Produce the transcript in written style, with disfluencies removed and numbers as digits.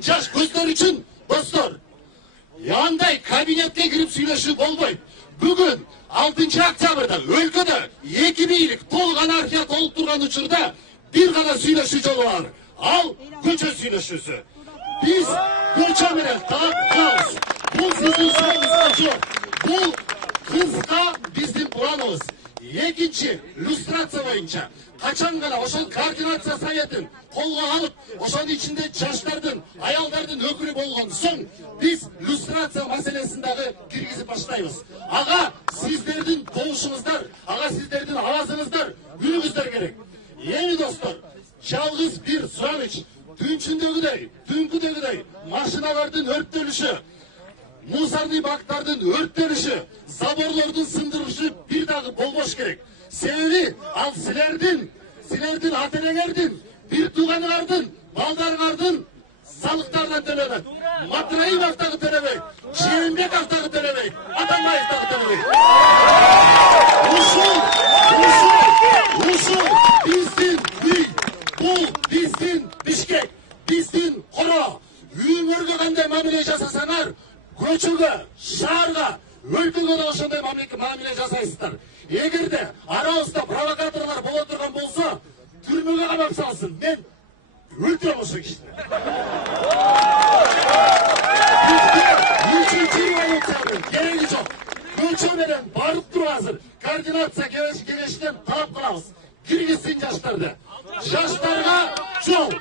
болған жаш көздөр үшін достор, яңдай кабинетке кіріп сөйлеші болбойт. Бүгін 6 октябрда өлкөдө 2 бийлик толық анархия толып турган учурда bir гана сөйлешүү жолу бар. Ал көчө сөйлешүүсү. Biz көчө менен таап Бұл сіздің сұрағыңызға жоқ. Бұл кызга биздин планыбыз. Екінші, люстрация боюнча качан гана ошол координация советин колго алып, ошонун ичинде жаштардын, аялдардын өкүлү болгон соң биз люстрация маселесин дагы киргизип баштайбыз. Ага сиздердин добушуңуздар, ага сиздердин авазыңыздар, үнүңүздөр керек. Эми достор, жалгыз бир сураныч, түнкүдөгүдөй машиналардын өрттөлүшү, мусорный бактардын өрттөлүшү, заборлордун сындырышы бир дагы болбош керек. Себеби ал силердин ата-энеңердин, бир тууганыңардын, балдарыңардын салыктарынан төлөнөт. Матраимов дагы төлөбөйт, Жээнбеков дагы төлөбөйт, Атамбаев дагы төлөбөйт. Ушул биздин үй, бул биздин Бишкек, биздин Кoro. Үйүңөргө кандай мамиле жасасаңар, көчөгө, шаарга, өлкөгө да ошондой мамиле жасайсыздар. Эгерде арабызда провокаторлор боло турган болсо, түрмөгө камап салсын. Мен өлтүрөм ошол кишини. Кереги жок. Көчө менен барып туруп азыр координация кеңешинен талап кылабыз. Киргизсин жаштарды. Жаштарга жол.